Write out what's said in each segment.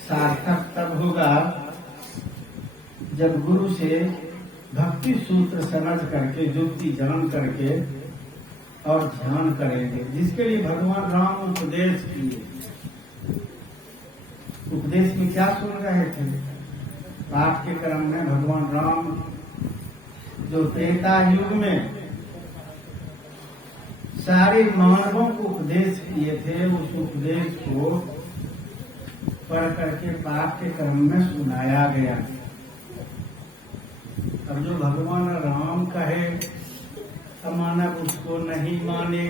सार्थक तब होगा जब गुरु से भक्ति सूत्र समझ करके, युक्ति जान करके और ध्यान करेंगे, जिसके लिए भगवान राम उपदेश किए। उपदेश में क्या सुन रहे थे? पाठ के क्रम में भगवान राम जो त्रेता युग में सारे मानवों को उपदेश किए थे, उस उपदेश को पढ़ करके पाठ के क्रम में सुनाया गया। अब जो भगवान राम कहे तो मानव उसको नहीं माने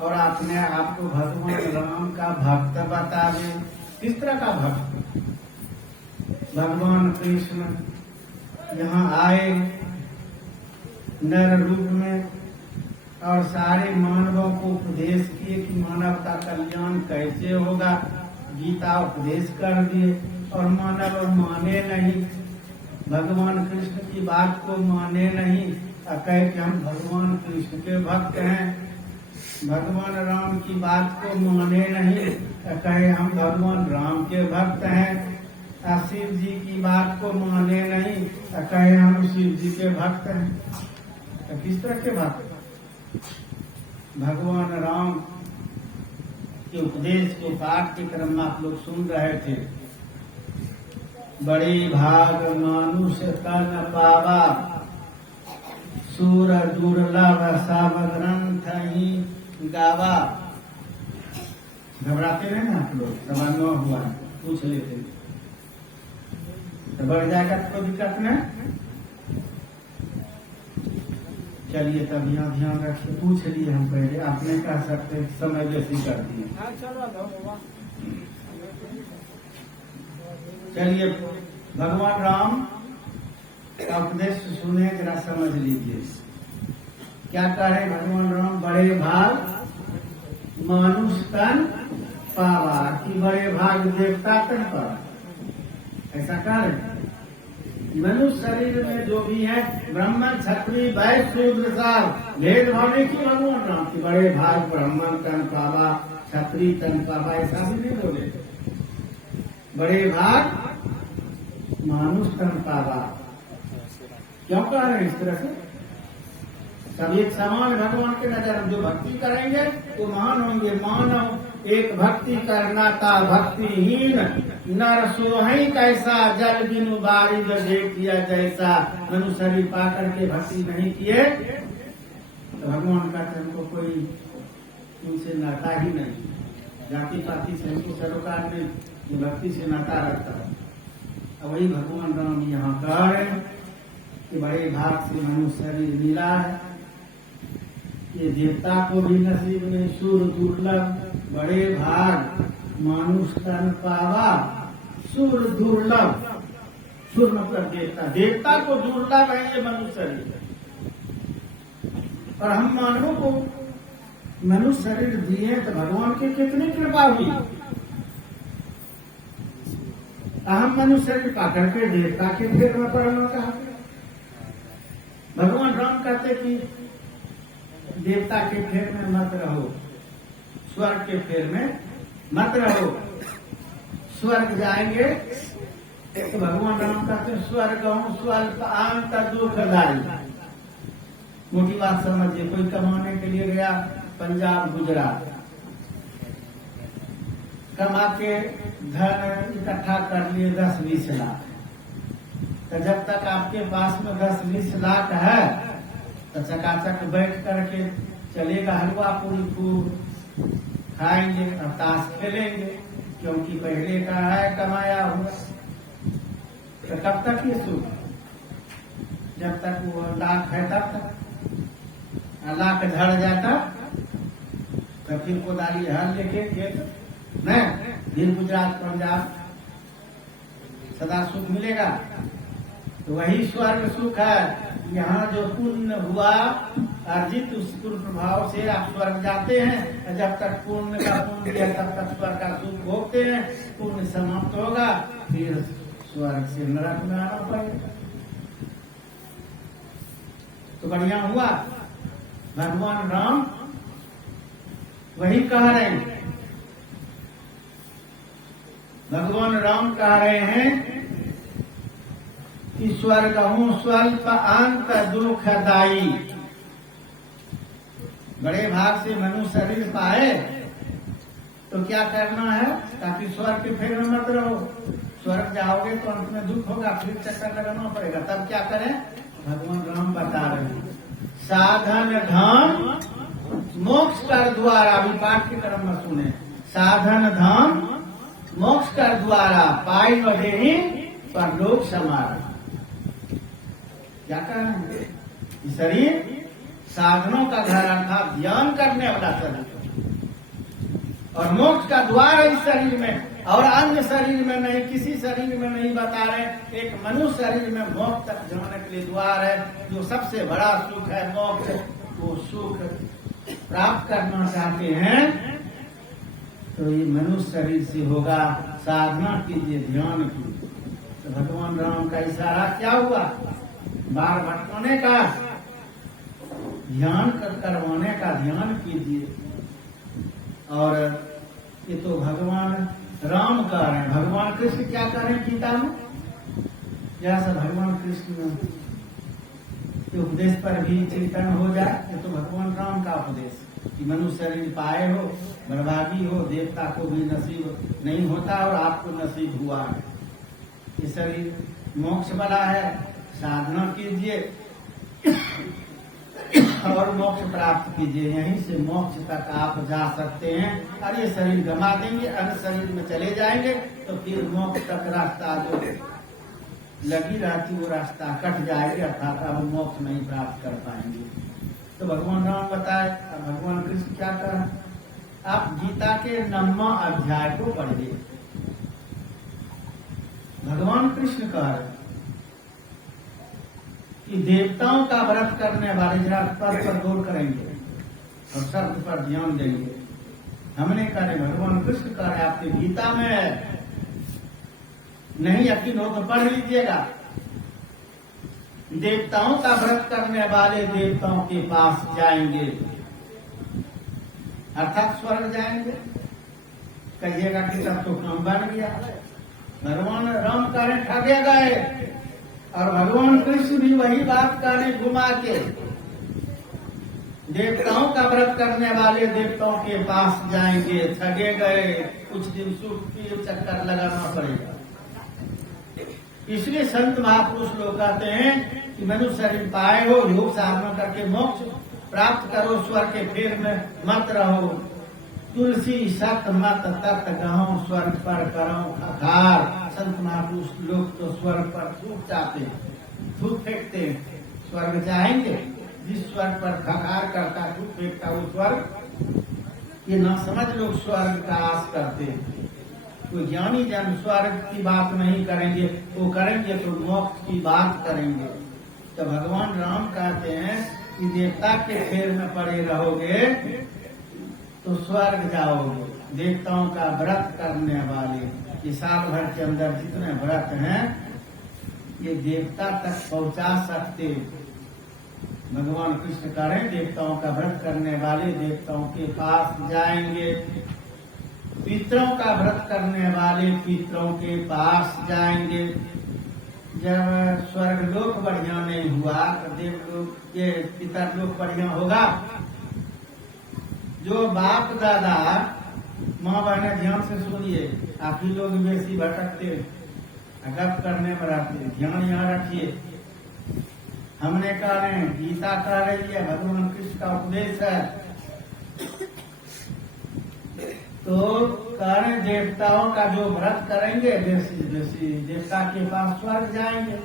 और अपने आप को भगवान राम का भक्त बतावे। किस तरह का भक्त? भगवान कृष्ण यहाँ आए नर रूप में और सारे मानवों को उपदेश किए कि मानव का कल्याण कैसे होगा। गीता उपदेश कर दिए और मानव माने नहीं, भगवान कृष्ण की बात को माने नहीं, कहे कि हम भगवान कृष्ण के भक्त हैं। भगवान राम की बात को माने नहीं, कहे हम भगवान राम के भक्त हैं। शिव जी की बात को माने नहीं, कहे हम शिव जी के भक्त हैं। तो किस तरह के भक्त? भगवान राम के उपदेश को पाठ के क्रम में आप लोग सुन रहे थे। बड़े भाग मानुष तन पावा, सूर दुर्लभ सब ग्रंथ ही गावा। घबराते रहे ना आप लोग, सवाल हुआ पूछ लेते तो बढ़ जाएगा, तो कोई दिक्कत नहीं। चलिए तब यहाँ ध्यान रखिए। पूछ लिए हम पहले, आपने कह सकते समय जैसी कर दिए। चलिए भगवान राम का उपदेश सुने, जरा समझ लीजिए क्या कहे भगवान राम। बड़े भाग मानुष तन पावा, कि बड़े भाग देवता तन पावा। ऐसा कह रहे मनुष्य शरीर में जो भी है, ब्राह्मण क्षत्रिय वैश्य शूद्र सार भेदभाव नहीं की भगवान राम की। बड़े भाग ब्राह्मण तन पावा, क्षत्रिय तन पावा, ऐसा भी नहीं बोले। बड़े भाग मानुष तन पावा। क्यों कह रहे हैं इस तरह से? सब एक समान भगवान के नजर हम जो भक्ति करेंगे वो महान होंगे। मानव एक भक्ति करना था भक्तिहीन, नर सोहई कैसा जल बिनु बारिश देखिया जैसा। मनुष्य शरीर पा करके भक्ति नहीं किए तो भगवान का हमको कोई उनसे नाता ही नहीं, जाति पाति से हमको सरोकार में भक्ति से नाता रखता है। अब वही भगवान राम यहाँ कह रहे हैं कि बड़े भाग से मनुष्य शरीर मिला है, ये देवता को भी नसीब नहीं। सूर दुर्लभ, बड़े भाग मानुष तन पावा, सूर दुर्लभ। सूर मतलब देवता, देवता को दुर्लभ है ये मनुष्य शरीर। और हम मानव को मनुष्य शरीर दिए तो भगवान की कितनी कृपा हुई। हम मनुष्य शरीर पा करके देवता के फेर में पड़ना कहा। भगवान राम कहते कि देवता के फेर में मत रहो, स्वर्ग के फेर में मत रहो। स्वर्ग जाएंगे तो भगवान राम कहते स्वर्ग स्वल्प अंत दुखदायी। मोटी बात समझिए, कोई कमाने के लिए गया पंजाब गुजरात, कमा के धन इकट्ठा कर लिए 10-20 लाख। तो जब तक आपके पास में 10-20 लाख है तो चकाचक बैठ करके चलेगा, हलवा पूरी खूब खाएंगे और ताश खेलेंगे, क्योंकि पहले का है कमाया हुआ। तो कब तक ये सुख? जब तक वो लाख है तब तक। लाख झड़ जाता तो फिर कोदाली हल लेके खेत नहीं, फिर गुजरात पंजाब सदा सुख मिलेगा। तो वही स्वर्ग सुख है। यहाँ जो पुण्य हुआ अर्जित, उस पुण्य प्रभाव से आप स्वर्ग जाते हैं। जब तक पुण्य का पुण्य दिया तब तक स्वर्ग का सुख भोगते हैं। पुण्य समाप्त होगा फिर स्वर्ग से नरक में आना पड़ेगा। तो बढ़िया हुआ भगवान राम वही कह रहे हैं भगवान राम कह रहे हैं कि स्वर्ग हूं स्वल्प अंत दुखदाई। बड़े भाग से मनुष्य शरीर पाए तो क्या करना है, ताकि स्वर्ग के फेर में मत रहो। स्वर्ग जाओगे तो अंत में दुख होगा, फिर चक्कर लगाना पड़ेगा। तब क्या करें, भगवान राम बता रहे हैं साधन धन मोक्ष कर द्वारा। अभी पाठ के क्रम में सुने, साधन धन मोक्ष कर द्वारा पाई बढ़े ही परलोक समारा। क्या करें, शरीर साधनों का घर अर्थात ध्यान करने वाला शरीर, और मोक्ष का द्वार है इस शरीर में, और अन्य शरीर में नहीं, किसी शरीर में नहीं बता रहे। एक मनुष्य शरीर में मोक्ष तक जाने के लिए द्वार है, जो सबसे बड़ा सुख है मोक्ष। वो सुख प्राप्त करना चाहते हैं तो ये मनुष्य शरीर से होगा। साधना कीजिए, ध्यान कीजिए। तो भगवान राम का इशारा क्या हुआ, बार भटकाने का, ध्यान करवाने का, ध्यान कीजिए। और ये तो भगवान राम कह रहे हैं। भगवान कृष्ण क्या कह रहे हैं गीता में, जैसा भगवान कृष्ण के उपदेश पर भी चिंतन हो जाए। ये तो भगवान राम का उपदेश कि मनुष्य शरीर पाए हो, बर्बादी हो, देवता को भी नसीब नहीं होता और आपको नसीब हुआ है। ये शरीर मोक्ष वाला है, साधना कीजिए और मोक्ष प्राप्त कीजिए। यहीं से मोक्ष तक आप जा सकते हैं। और ये शरीर गंवा देंगे, अन्य शरीर में चले जाएंगे तो फिर मोक्ष तक रास्ता जो लगी रहती वो रास्ता कट जाएगी, अर्थात अब मोक्ष नहीं प्राप्त कर पाएंगे। तो भगवान राम बताए। अब भगवान कृष्ण क्या करें, आप गीता के 9वां अध्याय को पढ़िए। भगवान कृष्ण कह रहे कि देवताओं का व्रत करने वाले जरा पद पर गौर करेंगे और शब्द पर ध्यान देंगे। हमने कहा भगवान कृष्ण कह रहे आपकी गीता में नहीं यकीन हो तो पढ़ लीजिएगा। देवताओं का व्रत करने वाले देवताओं के पास जाएंगे, अर्थात स्वर्ग जाएंगे। कहिएगा कि सब तो काम बन गया। भगवान राम कह रहे ठगे गए, और भगवान कृष्ण भी वही बात कह रहे घुमा के। देवताओं का व्रत करने वाले देवताओं के पास जाएंगे, ठगे गए, कुछ दिन सुख के चक्कर लगाना पड़ेगा। इसलिए संत महापुरुष लोग कहते हैं कि मनुष्य शरीर पाए हो, योग साधना करके मोक्ष प्राप्त करो, स्वर्ग के फेर में मत रहो। तुलसी सत मत तत् गहो, स्वर्ग पर करो आधार। संत महापुरुष लोग तो स्वर्ग पर थूक चाहते हैं, थूक फेंकते हैं। स्वर्ग चाहेंगे, जिस स्वर्ग पर खकार करता थूक फेंकता वो स्वर्ग। ये ना समझ लोग स्वर्ग का आस करते हैं। तो ज्ञानी जन स्वर्ग की बात नहीं करेंगे, वो करेंगे तो मोक्ष की बात करेंगे। तो भगवान राम कहते हैं कि देवता के फेर में पड़े रहोगे तो स्वर्ग जाओगे। देवताओं का व्रत करने वाले, ये साल भर के अंदर जितने व्रत हैं ये देवता तक पहुंचा सकते। भगवान कृष्ण करें देवताओं का व्रत करने वाले देवताओं के पास जाएंगे, पितरों का व्रत करने वाले पितरों के पास जाएंगे। जब स्वर्ग लोक बढ़िया नहीं हुआ तो देवलोक ये पितर लोक बढ़िया होगा। जो बाप दादा माँ बहने ध्यान से सुनिए, आप ही लोग बेसी भटकते गप करने में रहते, ध्यान यहाँ रखिए। हमने कह रहे हैं, गीता कह रही है, भगवान कृष्ण का उपदेश है। तो कारण देवताओं का जो व्रत करेंगे देवता के पास स्वर्ग जाएंगे।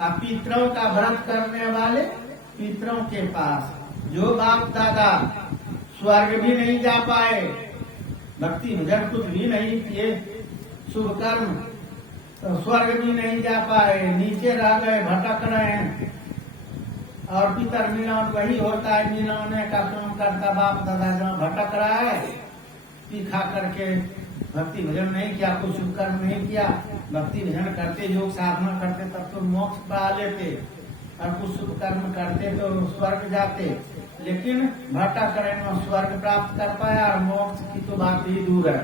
आप पितरों का व्रत करने वाले पितरों के पास, जो बाप दादा स्वर्ग भी नहीं जा पाए, भक्ति भजन कुछ भी नहीं किए, शुभ कर्म तो स्वर्ग भी नहीं जा पाए, नीचे रह गए, भटक रहे हैं। और पितर मिलान वही होता है, मिलाने का काम करता बाप दादा जहाँ भटक रहा है, पी खा करके भक्ति भजन नहीं किया, कुछ शुभ कर्म नहीं किया। भक्ति भजन करते, योग साधना करते तब तो मोक्ष पा लेते, और कुछ शुभ कर्म करते तो स्वर्ग जाते। लेकिन भटक रहे न स्वर्ग प्राप्त कर पाया, और मोक्ष की तो बात ही दूर है।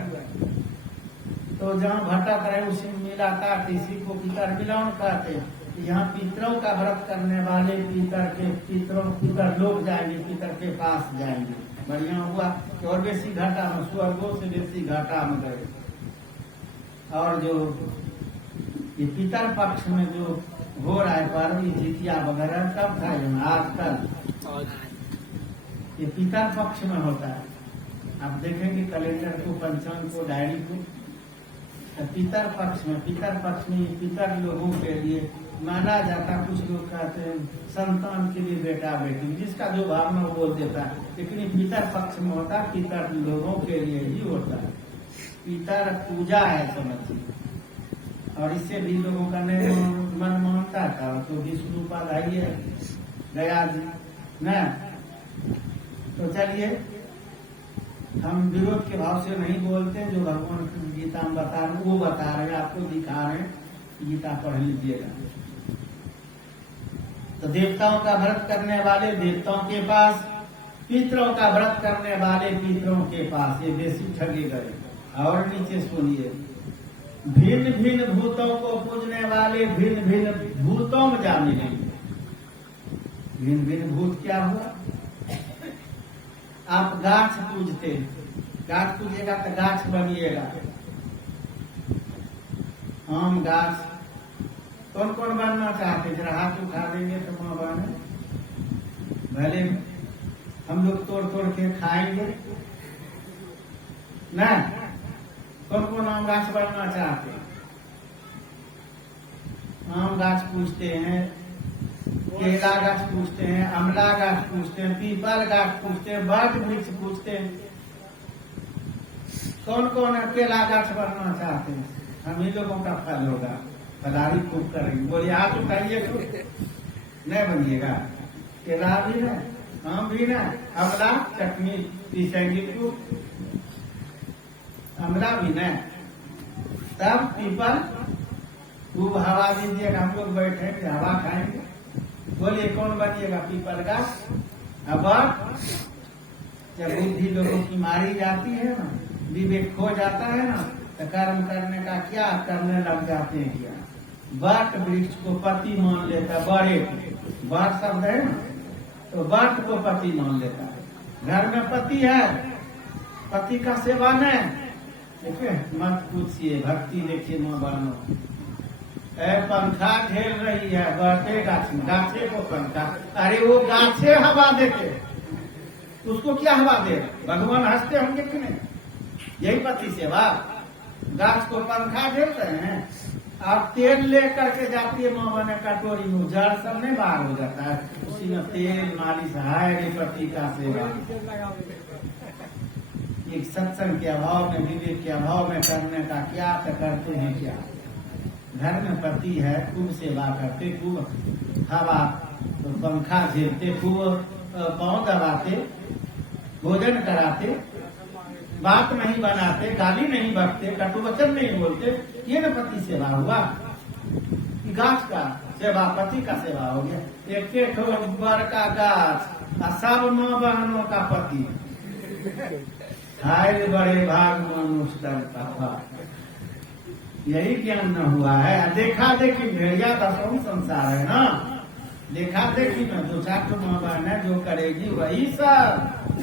तो जहाँ भटक रहे उसी में मिलाता, किसी को पितर मिलान कहते हैं। यहाँ पितरों का व्रत करने वाले पितर लोग जाएंगे, पितर के पास जाएंगे। बढ़िया हुआ कि और बेसी घाटा में, स्वर्गों से बेसी घाटा में गए। और जो ये पितर पक्ष में जो हो रहा है पर्व, जितिया वगैरह कब था? आजकल ये पितर पक्ष में होता है। आप देखेंगे कैलेंडर को, पंचांग को, डायरी को, पितर पक्ष में पितर लोगों के लिए माना जाता। कुछ लोग कहते हैं संतान के लिए बेटा बेटी, जिसका जो भावना वो बोल देता है, लेकिन ये पितर पक्ष में होता, पितर लोगों के लिए ही होता है। पितर पूजा है समझिए। और इससे भी लोगों का नहीं मन मानता था तो विष्णुपाद गया जी न। तो चलिए, हम विरोध के भाव से नहीं बोलते, जो भगवान गीता में बता रहे वो बता रहे हैं, आपको दिखा रहे हैं, गीता पढ़ लीजिएगा। तो देवताओं का व्रत करने वाले देवताओं के पास, पितरों का व्रत करने वाले पितरों के पास, ये बेसी ठगे गए। और नीचे सुनिए, भिन्न भिन्न भूतों को पूजने वाले भिन्न भिन्न भूतों में जा मिलेंगे। भिन्न भिन्न भूत क्या हुआ? आप गाछ पूजते, गाछ पूजिएगा तो गाछ बनिएगा। आम गाछ कौन कौन बनना चाहते? जरा हाथ उठा देंगे तो माँ बने। भले हम लोग तोड़ तोड़ के खाएंगे ना। कौन कौन आम गाछ बनना चाहते? आम गाछ पूछते हैं, केला गाछ पूछते हैं, अमला गाछ पूछते हैं, पीपल गाछ पूछते हैं, बट वृक्ष पूछते हैं। कौन कौन केला गाछ बनना चाहते हैं? हम ही लोगों का फल होगा, फलारी खूब करेंगे। बोलिए हाथ उठाइए तो नहीं बनिएगा। केला भी ना, आम भी ना, अमला चटनी पीसेंगे तो अमला भी न, तब पीपल खूब हवा दीजिएगा। हम लोग बैठेंगे हवा खाएंगे। बोलिए कौन बनिएगा? पीपल का। अब जब बुद्धि लोगों की मारी जाती है ना, विवेक खो जाता है ना, तो कर्म करने का क्या करने लग जाते हैं। क्या बट वृक्ष को पति मान लेता है, बड़े बट शब्द है ना, तो बट को पति मान लेता है। घर में पति है, पति का सेवा नहीं। देखिए मत पूछिए, भक्ति देखिए माँ बहनों। पंखा झेल रही है, बढ़ते गाछे को पंखा, अरे वो गाछे हवा देते, उसको क्या हवा दे? भगवान हंसते होंगे कि नहीं? यही पति सेवा। गाछ को पंखा झेल रहे हैं, आप तेल लेकर के जाती है माँ बने कटोरी में, जड़ सब नहीं बाहर हो जाता है, उसी में तेल मालिश है। पति का सेवा एक सत्संग के अभाव में, विवेक के अभाव में करने का क्या करते हैं? क्या घर में पति है, खूब सेवा करते, खूब हवा तो पंखा झेलते, खूब पाँव दबाते, भोजन कराते, बात नहीं बनाते, गाली नहीं बकते, कटुवचन नहीं बोलते, ये न पति सेवा हुआ। गाछ का सेवा पति का सेवा हो गया। एक बर का गाछ और सब माँ बहनों का पति, हाय बड़े भाग मनुष्य का। यही ज्ञान न हुआ है। देखा देखी भेड़िया दसों संसार है ना। देखा देखी में दो चार माँ बहन है जो करेगी वही सब।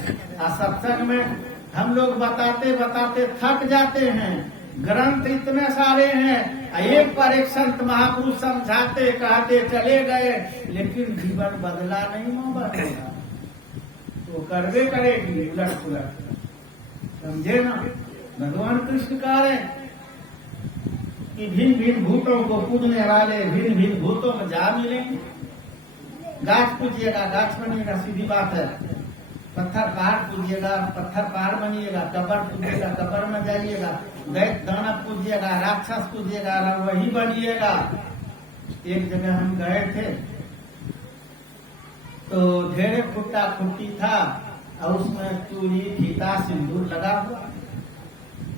सत्संग में हम लोग बताते बताते थक जाते हैं, ग्रंथ इतने सारे हैं, एक पर एक संत महापुरुष समझाते कहते चले गए, लेकिन जीवन बदला नहीं माँ बहन का, तो करवे करेगी उलट पुलट। समझे ना? भगवान कृष्ण कह रहे कि भिन्न भिन्न भूतों को पूजने वाले भिन्न भिन्न भूतों में जा मिलेंगे। गाछ पूजिएगा गाछ बनिएगा, सीधी बात है। पत्थर पहाड़ पूजिएगा, पत्थर पहाड़ बनिएगा। कब्र पूजिएगा, कब्र में जाइएगा। दैत्य दानव पूजिएगा, राक्षस पूजिएगा, वही बनिएगा। एक जगह हम गए थे तो ढेरे खुट्टा खुट्टी था और उसमें चूड़ी फीता सिंदूर लगा हुआ।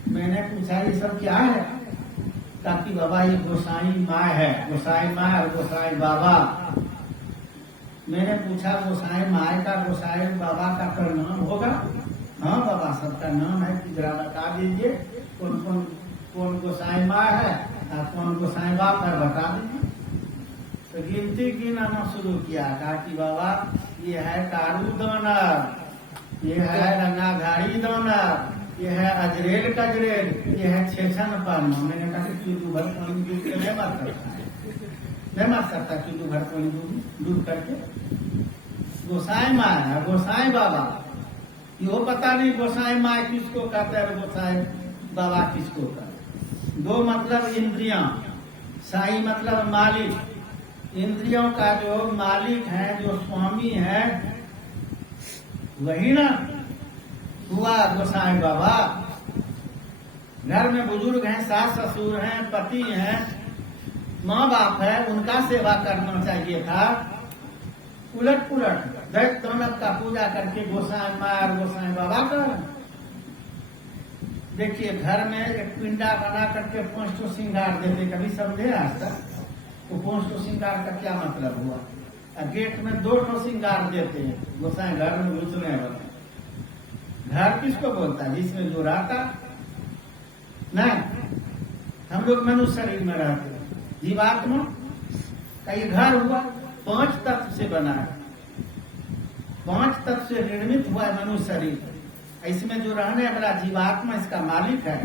मैंने पूछा ये सब क्या है? ताकि बाबा ये गोसाई माँ है, गोसाई माँ और गोसाई बाबा। मैंने पूछा गोसाई माँ का गोसाई बाबा का कोई नाम होगा? हाँ बाबा सबका नाम है, कि जरा बता दीजिए कौन कौन जवाब है बता देंगे। तो गिनती गिनाना शुरू किया, कहा कि बाबा ये है कारू दानव, ये है रंगाधारी दानव, ये है अजरेल कजरेल, ये है छेछन पानी। मैंने कहा कि तू भर पानी डूब के नहीं मार सकता है, नहीं मार सकता तू भर पानी डूब करके। गोसाई माँ है, गोसाई बाबा, यो पता नहीं गोसाई माँ किसको कहते हैं, गोसाई बाबा किसको कहते। दो मतलब इंद्रियां, साई मतलब मालिक। इंद्रियों का जो मालिक है, जो स्वामी है, वही ना हुआ गोसाई बाबा। घर में बुजुर्ग हैं, सास ससुर हैं, पति हैं, माँ बाप है, उनका सेवा करना चाहिए था। उलट पुलट दैत्य दानव का पूजा करके गोसाई माँ और गोसाई बाबा का। देखिए घर में एक पिंडा बना करके 5 श्रृंगार देते, कभी समझे आज तक? तो 5 श्रृंगार का क्या मतलब हुआ? गेट में 2 श्रृंगार देते हैं गोसाई घर में घुसने वाले। घर किसको बोलता है? जिसमें जो रहता नहीं। हम लोग मनुष्य शरीर में रहते हैं, जीवात्मा का ये घर हुआ 5 तत्व से बना है, 5 तत्व से निर्मित हुआ है मनुष्य शरीर। इसमें जो रहने वाला जीवात्मा इसका मालिक है,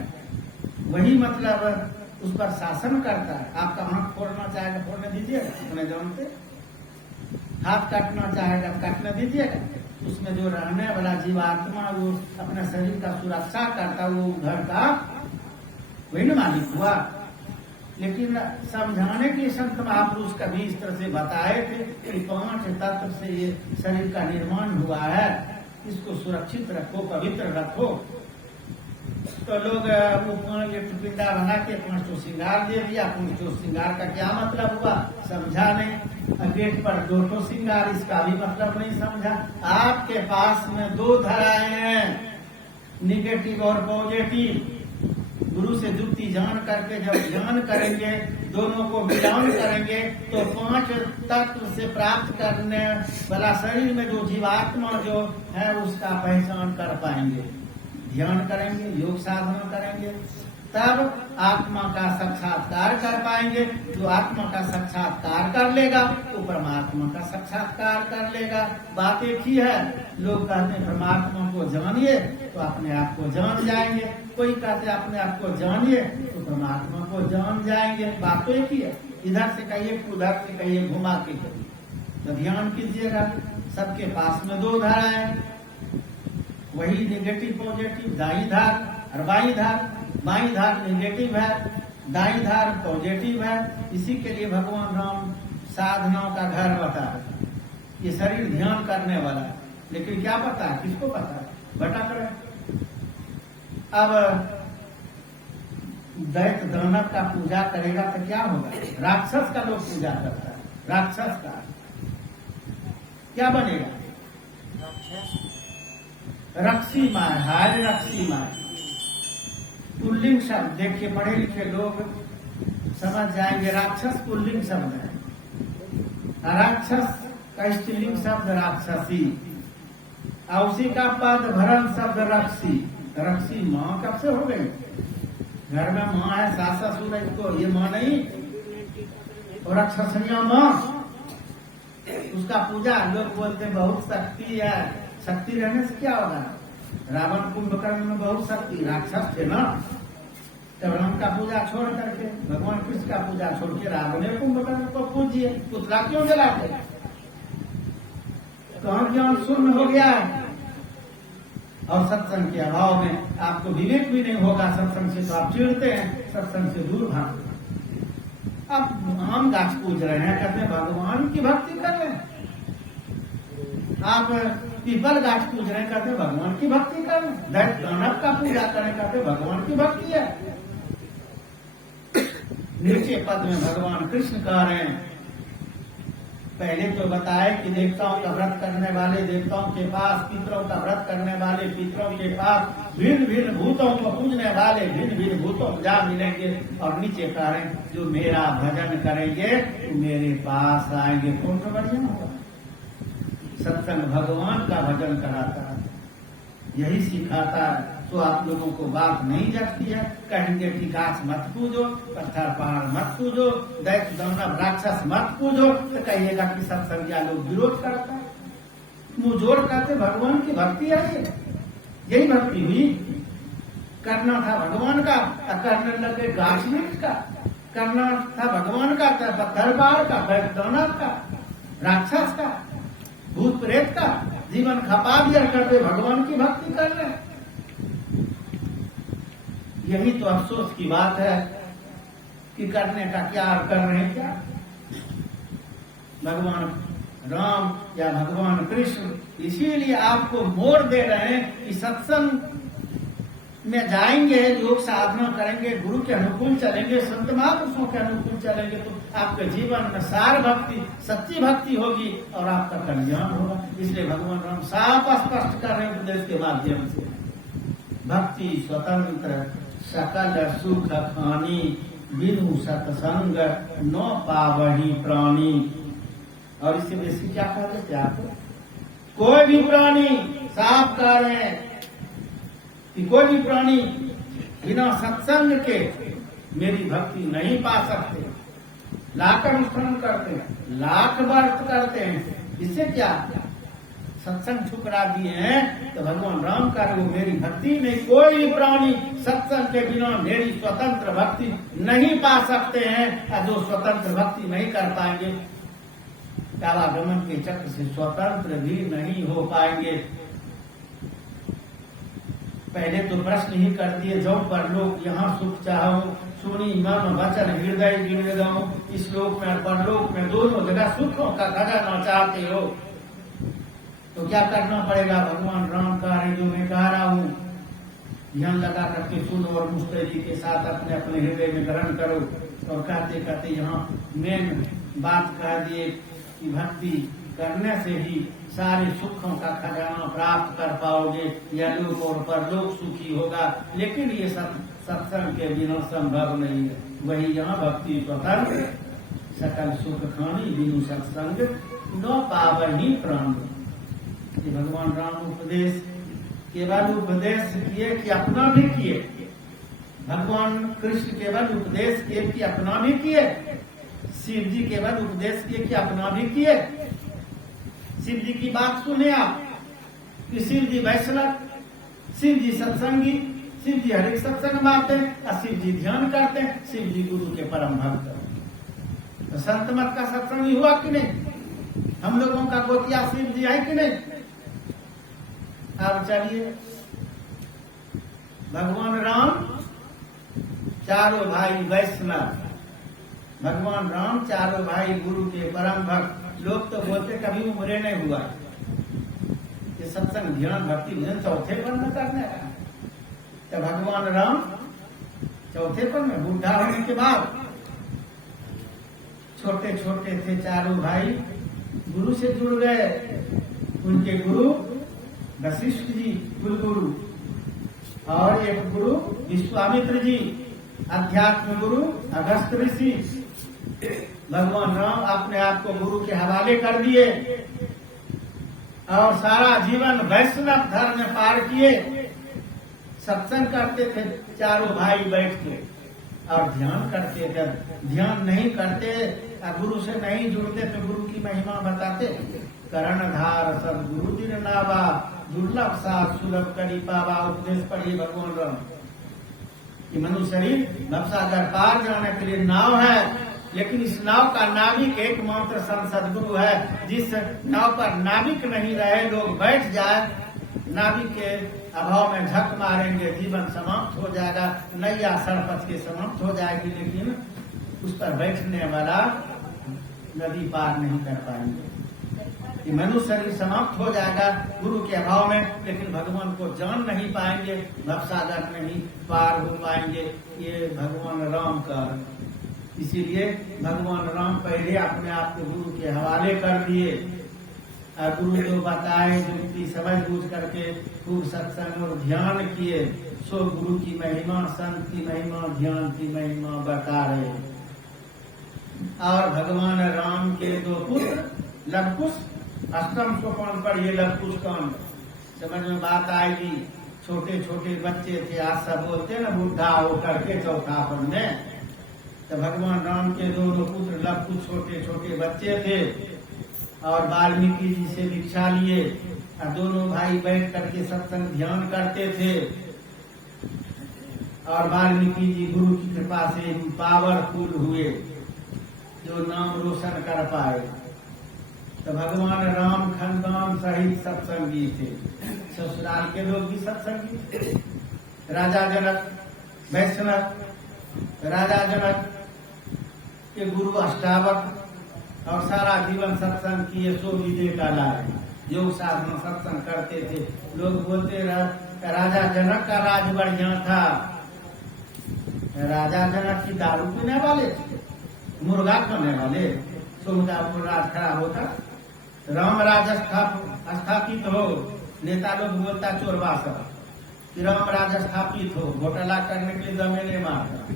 वही मतलब उस पर शासन करता है। आपका हाथ फोड़ना चाहेगा फोड़ने दीजिएगा, अपने जानते। हाथ काटना चाहेगा काटने दीजिएगा। उसमें जो रहने वाला जीवात्मा वो अपने शरीर का सुरक्षा करता, वो घर का वही न मालिक हुआ। लेकिन समझाने के संत महापुरुष कभी इस तरह से बताए थे कि 5 तत्व से ये शरीर का निर्माण हुआ है, इसको सुरक्षित रखो, पवित्र रखो। तो लोग पिंडा बना के 5 श्रृंगार दे दिया। 5 श्रृंगार का क्या मतलब हुआ समझा नहीं। गेट पर 2 श्रृंगार, इसका भी मतलब नहीं समझा। आपके पास में 2 धाराएं हैं, निगेटिव और पॉजिटिव। गुरु से युक्ति जान करके जब ज्ञान करेंगे, दोनों को मिलान करेंगे, तो 5 तत्व से प्राप्त करने वाला शरीर में जो जीवात्मा जो है उसका पहचान कर पाएंगे। ध्यान करेंगे, योग साधना करेंगे, तब आत्मा का साक्षात्कार कर पाएंगे। जो आत्मा का साक्षात्कार कर लेगा वो परमात्मा का साक्षात्कार कर लेगा। बात एक ही है। लोग कहते हैं परमात्मा को जानिए तो अपने आप को जान जाएंगे, कोई कहते हैं अपने आप को जानिए तो परमात्मा को जान जाएंगे। बात तो एक ही है। इधर से कहिए उधर से कहिए, घुमा के कहिए। तो ध्यान कीजिएगा, सबके पास में 2 धाराएं हैं, वही निगेटिव पॉजिटिव, दाई धार और by Dhar. By Dhar negative है, दाई धार पॉजिटिव है। इसी के लिए भगवान राम साधनाओं का घर बता रहे। ये शरीर ध्यान करने वाला है, लेकिन क्या पता है, किसको पता है? बटा करे। अब दैत्य दानव का पूजा करेगा तो क्या होगा? राक्षस का लोग पूजा करता है, राक्षस का क्या बनेगा? रक्षी मार, हाय रक्षी मार। पुल्लिंग शब्द देखिए, पढ़े लिखे लोग समझ जाएंगे। राक्षस पुल्लिंग शब्द है, राक्षस का स्त्रीलिंग शब्द राक्षसी, और उसी का पद भरण शब्द रक्षी। रक्षी माँ कब से हो गई? घर में माँ है, सास ससुर है, इसको ये माँ नहीं, और राक्षसिया माँ, उसका पूजा लोग बोलते बहुत शक्ति है। शक्ति रहने से क्या होगा? रावण कुंभकर्ण में बहुत शक्ति, राक्षस थे ना। तब राम का पूजा छोड़ करके भगवान कृष्ण का पूजा छोड़ के रावण कुंभकर्ण को पूजिए, पुतला क्यों जलाते? कौन ज्ञान शून्य हो गया है। और सत्संग के अभाव में आपको विवेक भी नहीं होगा। सत्संग से तो आप चिढ़ते हैं, सत्संग से दूर भागते। आप आम गाछ पूज रहे हैं, कहते हैं भगवान की भक्ति कर रहे हैं। आप पीपल गाछ पूज रहे हैं, कहते भगवान की भक्ति कर रहे हैं। दैत्य दानव का पूजा करें, कहते भगवान की भक्ति है। नीचे पद में भगवान कृष्ण कह रहे हैं। पहले तो बताए कि देवताओं का व्रत करने वाले देवताओं के पास, पितरों का व्रत करने वाले पितरों के पास, भिन्न भिन्न भूतों को पूजने वाले भिन्न भिन्न भूतों को जा मिलेंगे। और नीचे कह रहे हैं जो मेरा भजन करेंगे तो मेरे पास आएंगे। कौन सा भजन होगा? सत्संग भगवान का भजन कराता है, यही सिखाता है। तो आप लोगों को बात नहीं जचती है। कहेंगे कि घास मत पूजो, पत्थर पहाड़ मत पूजो, दैत्य दानव राक्षस मत पूजो, तो कहिएगा कि सत्संगिया लोग विरोध करता है। मुंह जोड़ करते भगवान की भक्ति है यही भक्ति हुई। करना था भगवान का, करने लगे घास मिर्च का। करना था भगवान का, पत्थर पहाड़ का, दैत्य दानव का, राक्षस का, भूत प्रेत का जीवन खपा दिया करते भगवान की भक्ति कर रहे। यही तो अफसोस की बात है कि करने का क्या और कर रहे हैं क्या। भगवान राम या भगवान कृष्ण इसीलिए आपको मोड़ दे रहे हैं कि सत्संग में जाएंगे, योग साधना करेंगे, गुरु के अनुकूल चलेंगे, संत महापुरुषों के अनुकूल चलेंगे तो आपके जीवन में सार भक्ति, सच्ची भक्ति होगी और आपका कल्याण होगा। इसलिए भगवान राम साफ स्पष्ट कर रहे हैं उपदेश के माध्यम से, भक्ति स्वतंत्र सकल सुख खानी, बिनु सत्संग न पावही प्राणी। और इससे बेसी क्या कह देते आप? कोई भी प्राणी, साफ कह रहे हैं कि कोई भी प्राणी बिना सत्संग के मेरी भक्ति नहीं पा सकते। लाख अनुष्ठान करते हैं, लाख व्रत करते हैं, इससे क्या सत्संग ठुकरा दिए हैं। तो भगवान राम का वो मेरी भक्ति में कोई प्राणी सत्संग के बिना मेरी स्वतंत्र भक्ति नहीं पा सकते हैं। और जो स्वतंत्र भक्ति नहीं कर पाएंगे कालागमन के चक्र से स्वतंत्र भी नहीं हो पाएंगे। पहले तो प्रश्न ही कर दिए, जो पर लोग यहाँ सुख चाहो, सुनी मन वचन हृदय गिन गाओ। इस लोक में और परलोक में दोनों जगह सुखों का खजाना चाहते हो तो क्या करना पड़ेगा? भगवान राम कह रहे जो मैं कह रहा हूँ ध्यान लगा करके सुनो और मुस्तैदी के साथ अपने अपने हृदय में ग्रहण करो। और कहते कहते यहाँ मेन बात कह दिए कि भक्ति करने से ही सारे सुखों का खजाना प्राप्त कर पाओगे, या लोक और परलोक सुखी होगा। लेकिन ये सत्संग के बिना संभव नहीं है। वही यहाँ भक्ति स्वतंत्र सकल सुख खानी, बिनु सत्संग न पावही प्राण। ये भगवान राम उपदेश केवल उपदेश किए कि अपना भी किए। भगवान कृष्ण केवल उपदेश किए कि अपना भी किए। शिव जी केवल उपदेश किए कि अपना भी किए। शिव जी की बात सुने आप कि शिव जी वैष्णव, शिव जी सत्संगी, शिव जी हर एक सत्संग मानते हैं और शिव जी ध्यान करते हैं। शिव जी गुरु के परम भक्त। तो संत मत का सत्संग हुआ कि नहीं? हम लोगों का गोतिया शिव जी है कि नहीं? अब चलिए, भगवान राम चारों भाई वैष्णव, भगवान राम चारों भाई गुरु के परम भक्त। लोग तो बोलते कभी उम्र नहीं हुआ ये सत्संग ध्यान भक्ति भजन चौथे पन में करने का। तो भगवान राम चौथे पन में बुढ़ा होने के बाद छोटे छोटे थे चारों भाई, गुरु से जुड़ गए। उनके गुरु वशिष्ठ जी कुल गुरु, और एक गुरु विश्वामित्र जी, अध्यात्म गुरु अगस्त ऋषि। भगवान राम अपने आप को गुरु के हवाले कर दिए और सारा जीवन वैष्णव धर्म में पार किए। सत्संग करते थे चारों भाई बैठ के और ध्यान करते थे। ध्यान नहीं करते, गुरु से नहीं जुड़ते तो गुरु की महिमा बताते। करणधार सदगुरु दिन नावा, दुर्लभ साथ सुलभ करी पावा। उपदेश पढ़िए भगवान राम कि मनुष्य शरीर भवसागर पार जाने के लिए नाव है, लेकिन इस नाव का नाविक एकमात्र सदगुरु है। जिस नाव पर नाविक नहीं रहे, लोग बैठ जाए, नाविक के अभाव में झक मारेंगे, जीवन समाप्त हो जाएगा, नैया सरपथ के समाप्त हो जाएगी, लेकिन उस पर बैठने वाला नदी पार नहीं कर पाएंगे। कि मनुष्य शरीर समाप्त हो जाएगा गुरु के अभाव में, लेकिन भगवान को जान नहीं पाएंगे, भवसागर नहीं पार हो पाएंगे। ये भगवान राम का, इसीलिए भगवान राम पहले अपने आप को गुरु के हवाले कर दिए। गुरु जो बताए जुक्ति समझ बूझ करके खूब सत्संग और ध्यान किए, सो गुरु की महिमा, संत की महिमा, ध्यान की महिमा बता रहे। और भगवान राम के दो पुत्र लवकुश, अष्टम सोपान पर ये लवकुश कांड समझ में बात आएगी। छोटे छोटे बच्चे थे, आज सब बोलते हैं ना बुढ़ा हो करके चौथापन में। तो भगवान राम के दोनों पुत्र लघु छोटे छोटे बच्चे थे और वाल्मीकि जी से भिक्षा लिए और दोनों भाई बैठ करके सत्संग ध्यान करते थे और वाल्मीकि जी गुरु की कृपा से पावरफुल हुए, जो नाम रोशन कर पाए। तो भगवान राम खानदान सहित सत्संगी थे, ससुराल के लोग भी सत्संगी थे। राजा जनक वैष्णव, राजा जनक के गुरु अष्टावक और सारा जीवन सत्संग किए, सो विदे का लाभ योग साधना सत्संग करते थे। लोग बोलते राजा जनक का राज बढ़िया था। राजा जनक की दारू पीने वाले थे, मुर्गा खाने वाले, तो उनका राज खराब होता। राम राज स्थापित हो, नेता लोग बोलता चोरवा सब कि राम राज स्थापित हो, घोटाला करने के लिए जमीने मारता,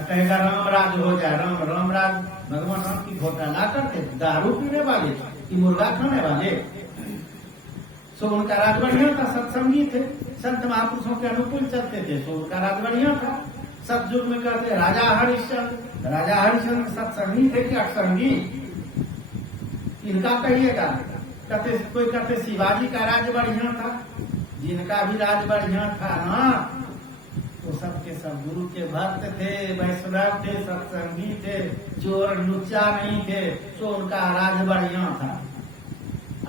कहेगा राम राज हो जाए। राम राज भगवान राम की घोटाला करते, दारू पीने वाले कि मुर्गा खाने वाले, सो उनका राज बढ़िया था। सत्संगी थे, संत महापुरुषों के अनुकूल चलते थे, सो उनका राज बढ़िया था। सतयुग में कहते राजा हरिश्चंद्र, राजा हरिश्चंद्र सत्संगी थे कि असंगी, इनका कहिएगा। कहते कोई कहते शिवाजी का राज बढ़िया था, जिनका भी राज बढ़िया था ना, तो सबके सब गुरु के भक्त थे, वैष्णव थे, सत्संगी थे, चोर लुच्चा नहीं थे, तो उनका राज बढ़िया था।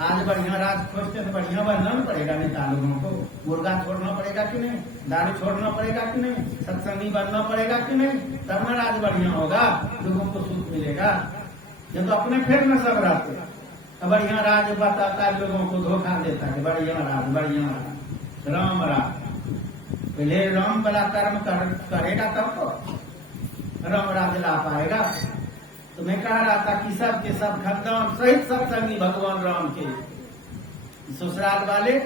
आज बढ़िया राज खोजते तो बढ़िया बनना पड़ेगा नेता लोगों को, मुर्गा छोड़ना पड़ेगा कि नहीं, दारू छोड़ना पड़ेगा कि नहीं, सत्संगी बनना पड़ेगा कि नहीं, तब ना राज बढ़िया होगा, लोगों को सुख मिलेगा। ये तो अपने फेर में सब रहते, बढ़िया राज बताता है, लोगों को धोखा देता है, बढ़िया राज बढ़िया राज, राम राज। पहले राम वाला कर्म करेगा तब तो राम राज ला पाएगा। तो मैं कह रहा था कि सब के सब खानदान सहित सत्संगी भगवान राम के, ससुराल वाले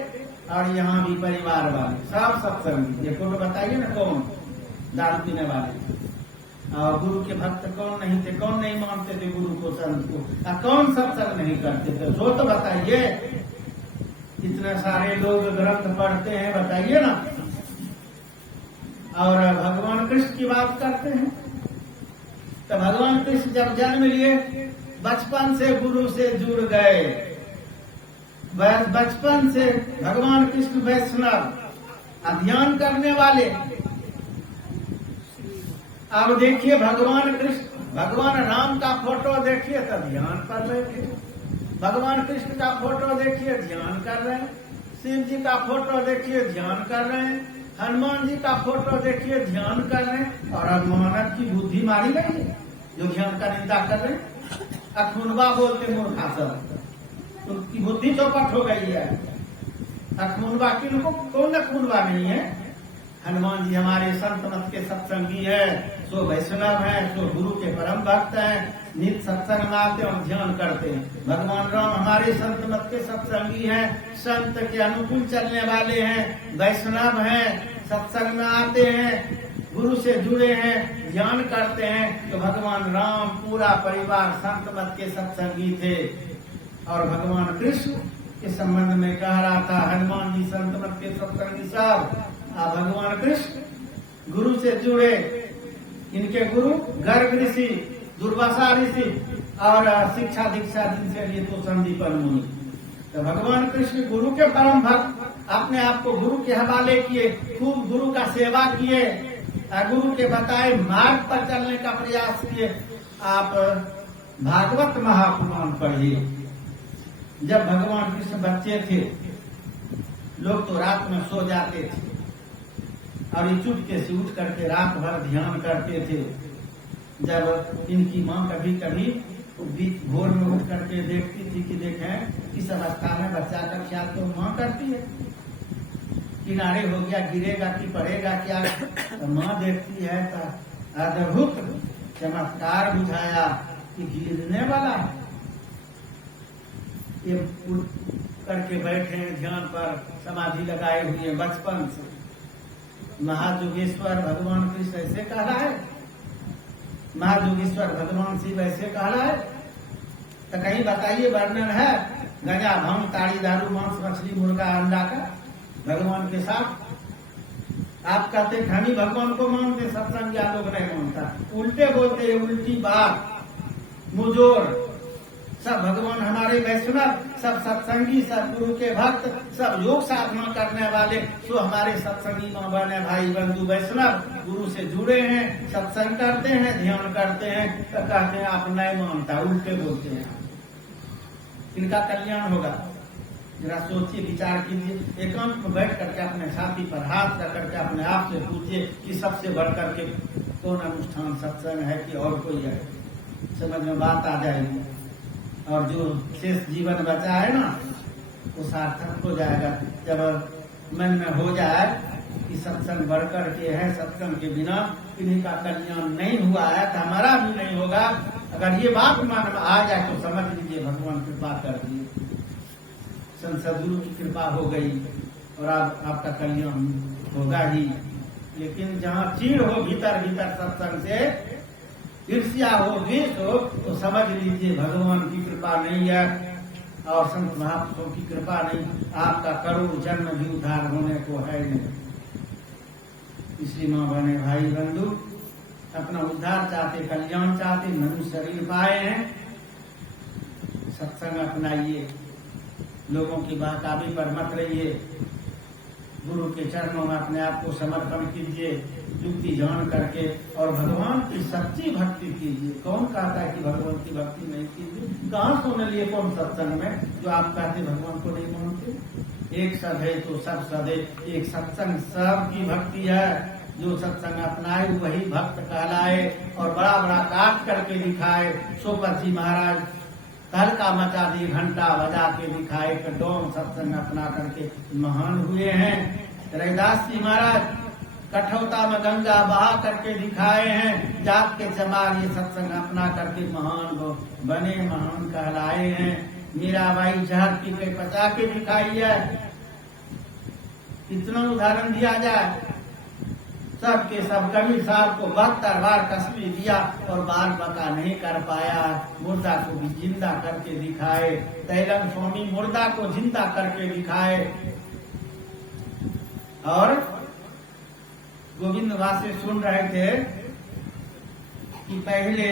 और यहाँ भी परिवार वाले सब सत्संगी। ये कौन बताइए ना, कौन दारू पीने वाले और गुरु के भक्त कौन नहीं थे, कौन नहीं मानते थे गुरु को, संत को, कौन सत्संग नहीं करते थे, सो तो बताइए। इतने सारे लोग ग्रंथ पढ़ते हैं, बताइए ना। और भगवान कृष्ण की बात करते हैं, तो भगवान कृष्ण जब जन्म लिए बचपन से गुरु से जुड़ गए, बचपन से भगवान कृष्ण वैष्णव अध्ययन करने वाले। अब देखिए भगवान कृष्ण, भगवान राम का फोटो देखिए तो ध्यान कर रहे थे, भगवान कृष्ण का फोटो देखिए ध्यान कर रहे हैं, शिव जी का फोटो देखिए ध्यान कर रहे हैं, हनुमान जी का फोटो देखिए ध्यान कर रहे हैं। और अब मानव की बुद्धि मारी गई है जो ध्यान का निंदा कर रहे हैं। अखुनवा बोलते मूर्खा सब, उनकी बुद्धि चौपट हो गई है। अखुनवा किनको, कौन अखुनवा नहीं है? हनुमान जी हमारे संत मत के सत्संगी है, सो वैष्णव है, सो गुरु के परम भक्त है, नित्य सत्संग में आते और ध्यान करते हैं। भगवान राम हमारे संत मत के सत्संगी हैं, संत के अनुकूल चलने वाले हैं, वैष्णव हैं, सत्संग में आते हैं, गुरु से जुड़े हैं, ध्यान करते हैं। तो भगवान राम पूरा परिवार संत मत के सत्संगी थे। और भगवान कृष्ण के संबंध में कह रहा था, हनुमान जी संत मत के सत्संगी सब, भगवान कृष्ण गुरु से जुड़े। इनके गुरु गर्ग ऋषि, दुर्वासा ऋषि और शिक्षा दीक्षा जिनसे लिए तो संदीपन मुनि। तो भगवान कृष्ण गुरु के परम भक्त, अपने आप को गुरु के हवाले किए, खूब गुरु का सेवा किए, गुरु के बताए मार्ग पर चलने का प्रयास किए। आप भागवत महापुराण पढ़िए। जब भगवान कृष्ण बच्चे थे, लोग तो रात में सो जाते थे और ये चुपके से उठ करके रात भर ध्यान करते थे। जब इनकी माँ कभी कभी भोर में उठ करके देखती थी कि देखें इस अवस्था में बच्चा का ख्याल तो माँ करती है, किनारे हो गया गिरेगा कि पड़ेगा क्या, तो माँ देखती है तो अद्भुत चमत्कार बुझाया कि गिरने वाला है। ये उठ करके बैठे ध्यान पर, समाधि लगाए हुए बचपन से। महाजोगेश्वर भगवान कृष्ण ऐसे कहला है, महाजोगेश्वर भगवान शिव ऐसे कहला है। तो कहीं बताइए वर्णन है गंजा भांग ताड़ी दारू मांस मछली मुर्गा अंडा का भगवान के साथ? आप कहते हम ही भगवान को मानते, सत्संग या लोग नहीं मानता, उल्टे बोलते, उल्टी बात, मुजोर। सब भगवान हमारे वैष्णव, सब सत्संगी, सब गुरु के भक्त, सब योग साधना करने वाले, सो हमारे सत्संगी माँ बहने भाई बंधु वैष्णव गुरु से जुड़े हैं, सत्संग करते हैं, ध्यान करते हैं, तो कहते हैं आप नहीं मानता, उल्टे बोलते हैं। इनका कल्याण होगा। जरा सोचिए, विचार कीजिए, एकांत में बैठ करके अपने छाती पर हाथ रख करके अपने आप से पूछिए कि सबसे बढ़ करके कौन अनुष्ठान सत्संग है कि और कोई है। समझ में बात आ जाएगी, और जो शेष जीवन बचा है ना वो सार्थक हो जाएगा जब मन में हो जाए कि सत्संग बढ़ करके है, सत्संग के बिना किन्हीं का कल्याण नहीं हुआ है तो हमारा भी नहीं होगा। अगर ये बात मन में आ जाए तो समझ लीजिए भगवान कृपा कर दिए, सदगुरु की कृपा हो गई और आपका कल्याण होगा ही। लेकिन जहाँ चीड़ हो भीतर भीतर सत्संग से, ईर्ष्या हो, द्वेष हो, तो समझ लीजिए भगवान की कृपा नहीं है और संत महापुरुषों की कृपा नहीं, आपका करोड़ जन्म भी उद्धार होने को है नहीं। इसलिए माँ बहने भाई बंधु अपना उद्धार चाहते, कल्याण चाहते, मनुष्य शरीर पाए हैं, सत्संग अपनाइए, लोगों की बहकावी पर मत रहिए, गुरु के चरणों में अपने आप को समर्पण कीजिए, युक्ति जान करके, और भगवान की सच्ची भक्ति कीजिए। कौन कहता है कि भगवान की भक्ति नहीं कीजिए? कहाँ सुन लिए कौन सत्संग में जो आप कहते भगवान को नहीं मानते? एक सद है तो सब सद है, एक सत्संग सबकी भक्ति है। जो सत्संग अपनाए वही भक्त कहलाए और बड़ा बड़ा काट करके दिखाए। सोपत जी महाराज तहलका मचा दी, घंटा बजा के दिखाए, डोम सत्संग अपना करके महान हुए हैं। रविदास जी महाराज कठौता में गंगा बहा करके दिखाए हैं, जात के चमार ये सत्संग अपना करके महान बने, महान कहलाए हैं। मीराबाई जहर पी के पचा के दिखाई है। कितना उदाहरण दिया जाए, सबके सब कबीर साहब को 72 बार कसमी दिया और बाल बका नहीं कर पाया, मुर्दा को भी जिंदा करके दिखाए। तैलंग स्वामी मुर्दा को जिंदा करके दिखाए। और गोविंद वासे सुन रहे थे कि पहले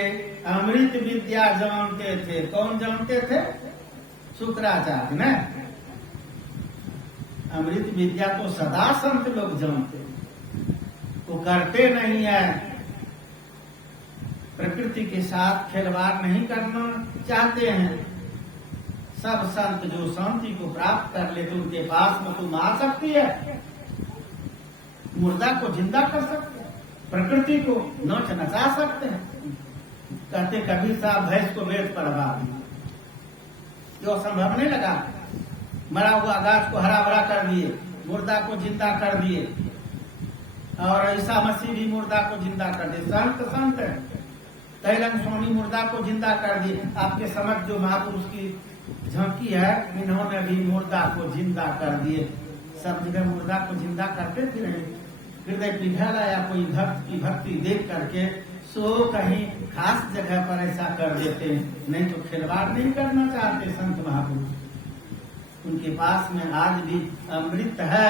अमृत विद्या जानते थे। कौन जानते थे? शुक्राचार्य ने। अमृत विद्या तो सदा संत लोग जानते, वो करते नहीं है। प्रकृति के साथ खिलवाड़ नहीं करना चाहते हैं। सब संत जो शांति को प्राप्त कर लेते उनके पास में तुम आ सकती है, मुर्दा को जिंदा कर सकते हैं, प्रकृति को नोच नचा सकते हैं। कहते कबीर साहब भैंस को वेद पढ़वा दिए, जो संभव नहीं लगा। मरा हुआ गाछ को हरा भरा कर दिए, मुर्दा को जिंदा कर दिए, और ईसा मसीह भी मुर्दा को जिंदा कर दिए। संत है। तैलंग स्वामी मुर्दा को जिंदा कर दिए। आपके समझ जो महापुरुष की झांकी है, इन्होंने भी मुर्दा को जिंदा कर दिए। सब जगह मुर्दा को जिंदा करते थे नहीं। हृदय पिघल आया कोई भक्त की भक्ति देख करके, सो कहीं खास जगह पर ऐसा कर देते, नहीं तो खिलवाड़ नहीं करना चाहते संत महापुरुष। उनके पास में आज भी अमृत है,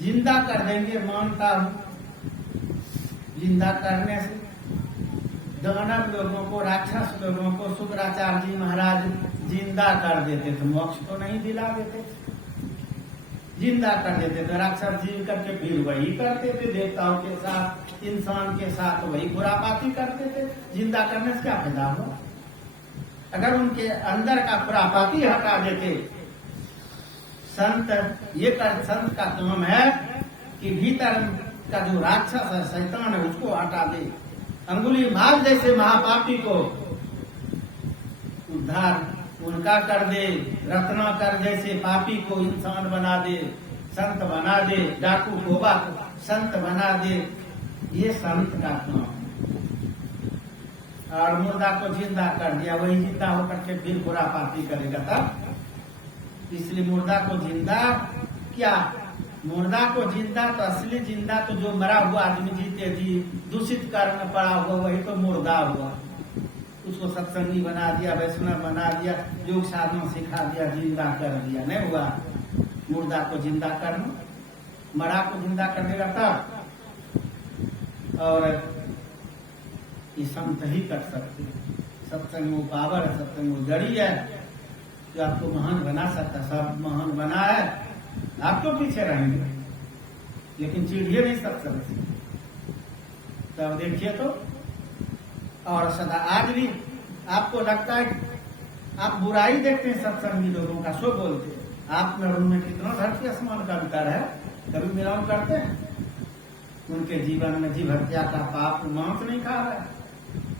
जिंदा कर देंगे, मानता हूं। जिंदा करने से दानव लोगों को, राक्षस लोगों को शुक्राचार्य जी महाराज जिंदा कर देते थे, मोक्ष तो नहीं दिला देते, जिंदा कर देते थे। राक्षस जीव करके फिर वही करते थे, देवताओं के साथ, इंसान के साथ वही खुरापाती करते थे। जिंदा करने से क्या फायदा हुआ? अगर उनके अंदर का खुरापाती हटा देते। संत संत का काम है कि भीतर का जो राक्षस है, शैतान है, उसको हटा दे। अंगुली माल जैसे महापापी को उद्धार उनका कर दे, रत्नाकर जैसे पापी को इंसान बना दे, संत बना दे, डाकू गोबा को संत बना दे। ये संत का काम है। और मुर्दा को जिंदा कर दिया, वही जिंदा होकर के फिर खुरापाती करेगा तब। इसलिए मुर्दा को जिंदा क्या? मुर्दा को जिंदा तो असली जिंदा तो जो मरा हुआ आदमी जीते जी दूषित कर्म पड़ा हुआ वही तो मुर्दा हुआ। उसको सत्संगी बना दिया, वैष्णव बना दिया, योग साधना सिखा दिया, जिंदा कर दिया, नहीं हुआ। मुर्दा को जिंदा करना मरा को जिंदा कर देगा तब। और ये संत ही कर सकते हैं। सत्संग वो पावर है, सत्संग वो जड़ी है जो आपको महान बना सकता है। सब महान बना है, आप तो पीछे रहेंगे लेकिन चिढ़िए नहीं सत्संग से। तब देखिए तो, और सदा आज भी आपको लगता है आप बुराई देखते हैं सत्संगी लोगों का, सो बोलते हैं। आप में उनमें कितना धरती आसमान का अंतर है, कभी मिलान करते हैं? उनके जीवन में जीव हत्या का पाप, मांस नहीं खा रहा है,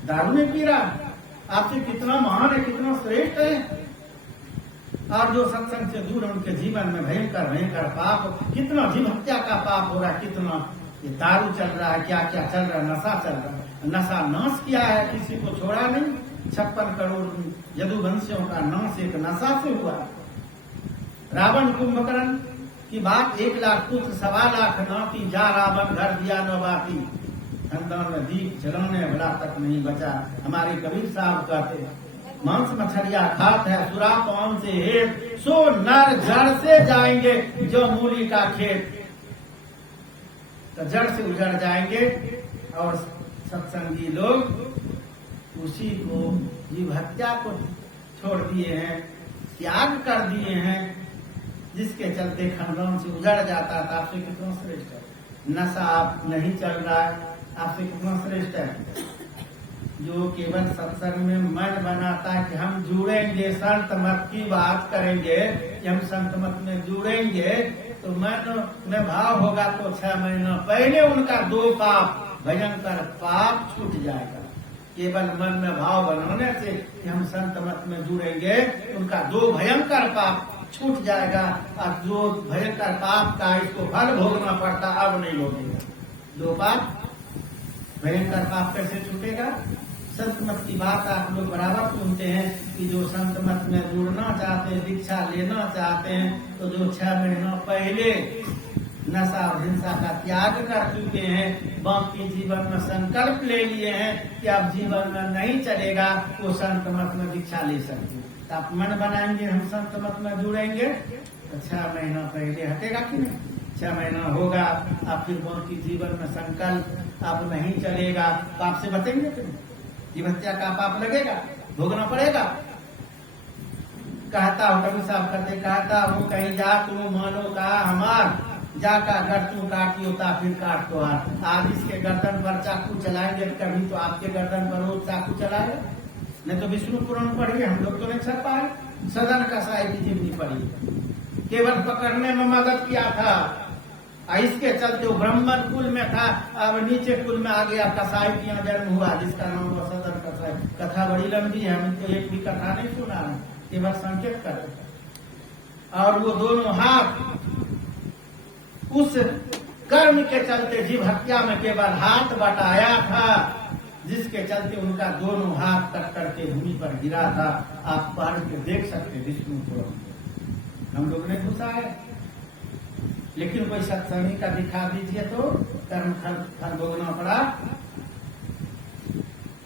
दारू नहीं पी रहा, आपसे कितना महान है, कितना श्रेष्ठ है। और जो सत्संग से दूर है उनके जीवन में भयंकर भयंकर पाप, कितना जीव हत्या का पाप हो रहा है, कितना ये दारू चल रहा है, क्या क्या चल रहा है, नशा चल रहा है। नशा नाश किया है, किसी को छोड़ा नहीं। 56 करोड़ यदुवंशियों का नाश एक नशा से हुआ। रावण कुंभकर्ण की बात, 1 लाख पुत्र 1.25 लाख नाती, जा रावण घर दिया न बाती, खानदान में दीप जलाने वाला तक नहीं बचा। हमारे कबीर साहब कहते हैं, मांस मछलिया खात है, सुरा पान से हेत, सो नर जड़ से जाएंगे जो मूली का खेत। तो जड़ से उजड़ जाएंगे। और सत्संगी लोग उसी को जीव हत्या को छोड़ दिए हैं, त्याग कर दिए हैं, जिसके चलते खानदान से उजड़ जाता था। आपसे कितना श्रेष्ठ है। नशा आप नहीं चल रहा है, आपसे कितना श्रेष्ठ है। जो केवल सत्संग में मन बनाता है कि हम जुड़ेंगे, संत मत की बात करेंगे, कि हम संत मत में जुड़ेंगे, तो मन में भाव होगा तो 6 महीना पहले उनका 2 पाप, भयंकर पाप छूट जाएगा। केवल मन में भाव बनाने से कि हम संत मत में जुड़ेंगे, उनका 2 भयंकर पाप छूट जाएगा। और जो भयंकर पाप का इसको फल भोगना पड़ता, अब नहीं भोगेगा। 2 पाप, भयंकर पाप कैसे छूटेगा? संत मत की बात आप लोग बराबर सुनते हैं कि जो संत मत में जुड़ना चाहते हैं, दीक्षा लेना चाहते हैं, तो जो 6 महीना पहले नशा और हिंसा का त्याग कर चुके हैं, बाकी जीवन में संकल्प ले लिए हैं कि अब जीवन में नहीं चलेगा, वो संत मत में दीक्षा ले सकते हैं। तो आप मन बनाएंगे हम संत मत में जुड़ेंगे, तो 6 महीना पहले हटेगा कि नहीं? 6 महीना होगा, आप फिर बाकी जीवन में संकल्प अब नहीं चलेगा, तो आपसे बचेंगे फिर? जीव हत्या का पाप लगेगा, भोगना पड़ेगा। कहता हूँ, कभी साहब करते, कहता हूँ कहीं जा तू मानो का हमार, जाका अगर तू काटी होता फिर काट तो आज इसके गर्दन पर चाकू चलाएंगे, कभी तो आपके गर्दन पर रोज चाकू चलाएंगे। नहीं तो विष्णु पुराण पढ़िए, हम लोग तो नहीं छप पाए। सदन कसाई की जीवनी पढ़ी, केवल पकड़ने में मदद किया था। इसके चलते वो ब्राह्मण कुल में था, अब नीचे कुल में आ गया, कसाई की यहाँ जन्म हुआ, जिसका नाम हुआ सदन कसाई। कथा बड़ी लंबी है, हम तो एक भी कथा नहीं सुना है, केवल संकेत कर। और वो दोनों हाथ उस कर्म के चलते जीव हत्या में केवल हाथ बटाया था, जिसके चलते उनका दोनों हाथ कट करके भूमि पर गिरा था। आप पढ़ के देख सकते विष्णु पुराण, हम लोग ने घुसा है। लेकिन कोई सत्संगी का दिखा दीजिए तो कर्म फल भोगना पड़ा।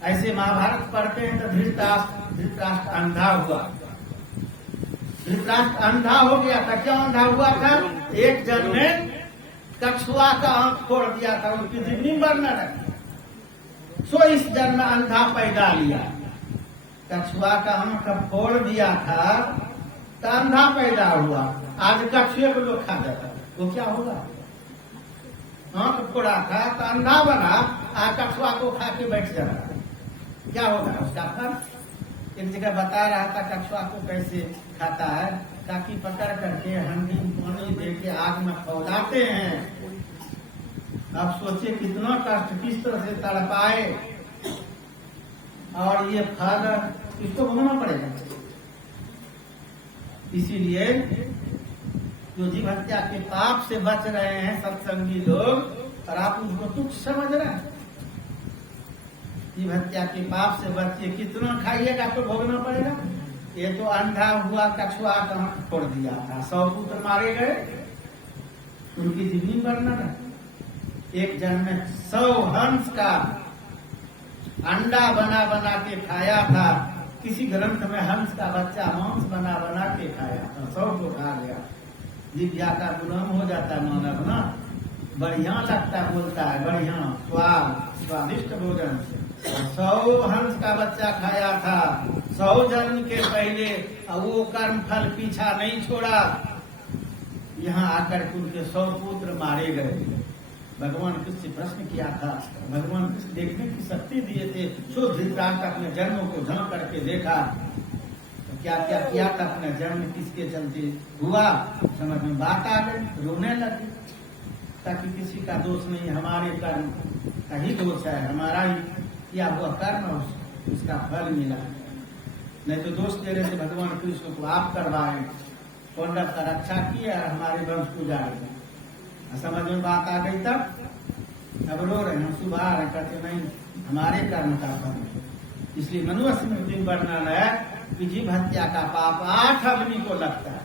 ऐसे महाभारत पढ़ते हैं तो धृतराष्ट्र अंधा हुआ। धृतराष्ट्र अंधा हो गया था। क्या अंधा हुआ था? एक जन ने कछुआ का आंख फोड़ दिया था, उनकी जीवनी वर्णन है। सो इस जन में अंधा पैदा लिया, कछुआ का आंख फोड़ दिया था तो अंधा पैदा हुआ। आज कछुए को लोग खा जाता, वो क्या होगा? आंख फोड़ा था तो अंधा बना, आज कछुआ को खा के बैठ जा रहा, क्या होगा उसका फल? एक जगह बता रहा था कछुआ को कैसे खाता है, ताकि पकड़ करके हंडी पानी दे के आग में खौलाते हैं। अब सोचिए कितना कष्ट, किस तरह से तड़पाए, और ये फल इसको भोगना पड़ेगा। इसीलिए जो जीव हत्या के पाप से बच रहे हैं सत्संगी लोग, और आप उसको तुच्छ समझ रहे हैं। जीव हत्या के पाप से बचिए, कितना खाइएगा तो भोगना पड़ेगा। ये तो अंधा हुआ, कछुआ का फोड़ दिया था, 100 पुत्र मारे गए, उनकी जीवनी वर्णन है। एक जन ने 100 हंस का अंडा बना बना के खाया था। किसी ग्रंथ में हंस का बच्चा मांस बना बना के खाया था, 100 को खा गया। जिज्ञा का गुलाम हो जाता है मानव ना। बढ़िया लगता बोलता है, बढ़िया स्वादिष्ट भोजन। 100 हंस का बच्चा खाया था 100 जन्म के पहले, और वो कर्म फल पीछा नहीं छोड़ा। यहाँ आकर के उनके 100 पुत्र मारे गए। भगवान कृष्ण से प्रश्न किया था, भगवान कृष्ण देखने की शक्ति दिए थे, सो धृतराष्ट्र अपने जन्मों को झांक करके देखा, तो क्या क्या किया था, अपने जन्म किसके चलते हुआ, समझ में बात आ गई, रोने लगे। ताकि किसी का दोष नहीं, हमारे कर्म का ही दोष है, हमारा ही किया हुआ कर्म उसका फल मिला। नहीं तो दोष दे रहे थे भगवान कृष्ण को, आप करवाए, पांडव का रक्षा किया, हमारे वंश को जाए। समझ में बात आ गई तब अब रो रहे हैं, सुबह आ रहे, कहते नहीं हमारे कर्म का फल। इसलिए मनुष्य में वर्णन है कि जीव हत्या का पाप 8 अग्नि को लगता है।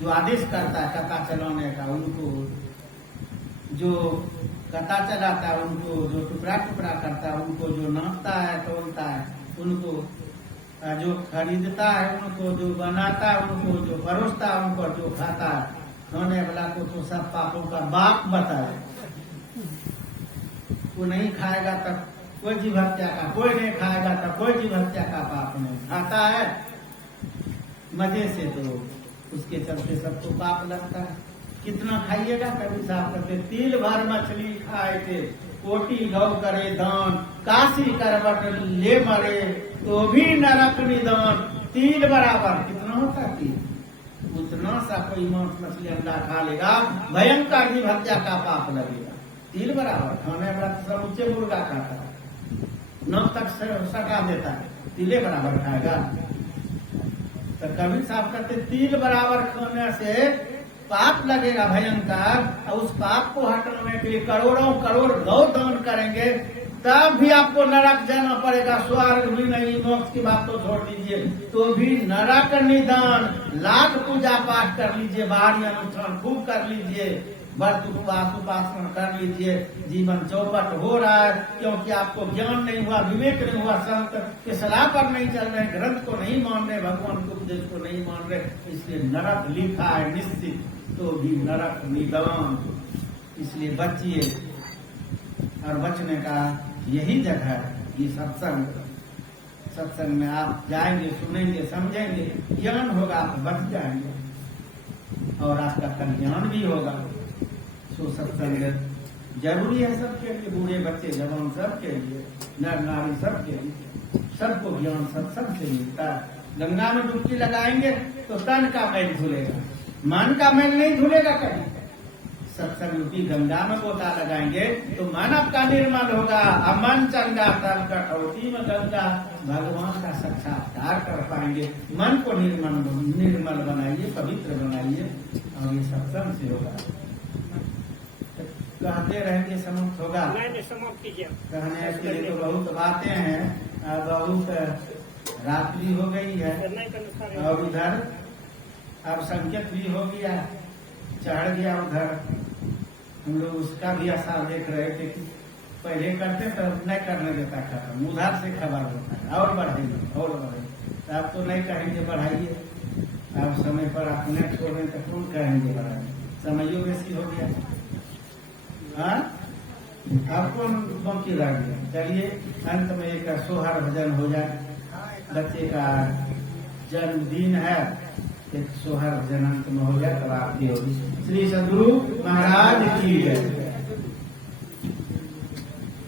जो आदेश करता है कथा चलाने का उनको, जो कथा चलाता है उनको, जो टुकड़ा टुकड़ा करता है उनको, जो नापता है तोलता है उनको, जो खरीदता है उनको, जो बनाता है उनको, जो परोसता है उनको, जो खाता है खाने वाला को, तो सब पापों का बाप बताए। वो नहीं खाएगा तब कोई जीव हत्या का, कोई नहीं खाएगा तब कोई जीव हत्या का पाप नहीं। खाता है मजे से तो उसके चलते सबको पाप लगता है। कितना खाइएगा, कभी साफ करते, तिल भर मछली खाए थे, कोटि गौ करे दान, काशी करवट ले मरे तो भी नरक निदान। तिल बराबर कितना होता है तिल, उतना सा कोई मांस मछली अंडा खा लेगा, भयंकर जीव हत्या का पाप लगेगा। तिल बराबर खाने वाला समूचे मुर्गा खाता है, नौ तक सटा देता है, तिले बराबर खाएगा। तो कभी साफ करते, तिल बराबर खाने से पाप लगेगा भयंकर, और उस पाप को हटाने के लिए करोड़ों करोड़ गौ दान करेंगे, तब भी आपको नरक जाना पड़ेगा। स्वर्ग भी नहीं, मोक्ष की बात तो छोड़ दीजिए, तो भी नरक निदान। लाख पूजा पाठ कर लीजिए, बाहरी अनुष्ठान खूब कर लीजिए, व्रत उपवास उपासना कर लीजिए, जीवन चौपट हो रहा है, क्योंकि आपको ज्ञान नहीं हुआ, विवेक नहीं हुआ, संत के सलाह पर नहीं चल रहे, ग्रंथ को नहीं मान रहे, भगवान के उपदेश को नहीं मान रहे, इसलिए नरक लिखा है निश्चित, तो भी नरक निदान। इसलिए बचिए, और बचने का यही जगह है ये सत्संग। सत्संग में आप जाएंगे, सुनेंगे, समझेंगे, ज्ञान होगा, आप बच जाएंगे और आपका कल्याण भी होगा। सो सत्संग जरूरी है सबके लिए, बूढ़े बच्चे जवान सबके लिए, नर नारी सबके लिए, सबको ज्ञान सत्संग से मिलता है। गंगा में डुबकी लगाएंगे तो तन का मैल धुलेगा, मन का मैल नहीं धुलेगा कभी। सत्संग रूपी गंगा में गोता लगाएंगे तो मन आपका निर्मल होगा, मन चंगा तन कटौती में गंगा, भगवान का साक्षात्कार कर पाएंगे। मन को निर्मल बनाइए, पवित्र बनाइए, और ये सत्संग से होगा। कहते रहेंगे समाप्त होगा, कहने के लिए तो बहुत बातें हैं, बहुत रात्रि हो गई है, और इधर अब संकेत भी हो गया, चढ़ गया उधर। हम लोग उसका भी आसार देख रहे थे कि पहले करते तो नहीं करने देता खत्म, उधर से खबर होता है और बढ़ाइए और बढ़ाइए। आप तो नहीं कहेंगे बढ़ाइए, आप समय पर अपने छोड़ें तो कौन कहेंगे बढ़ाइए, समयो बेसी हो गया। हाँ, आपको बाकी रह गया। चलिए अंत में एक सोहर भजन हो जाए, बच्चे का जन्मदिन है, एक सोहर भजन अंत में हो जाए, तब आपकी होगी। श्री सद्गुरु महाराज की जय।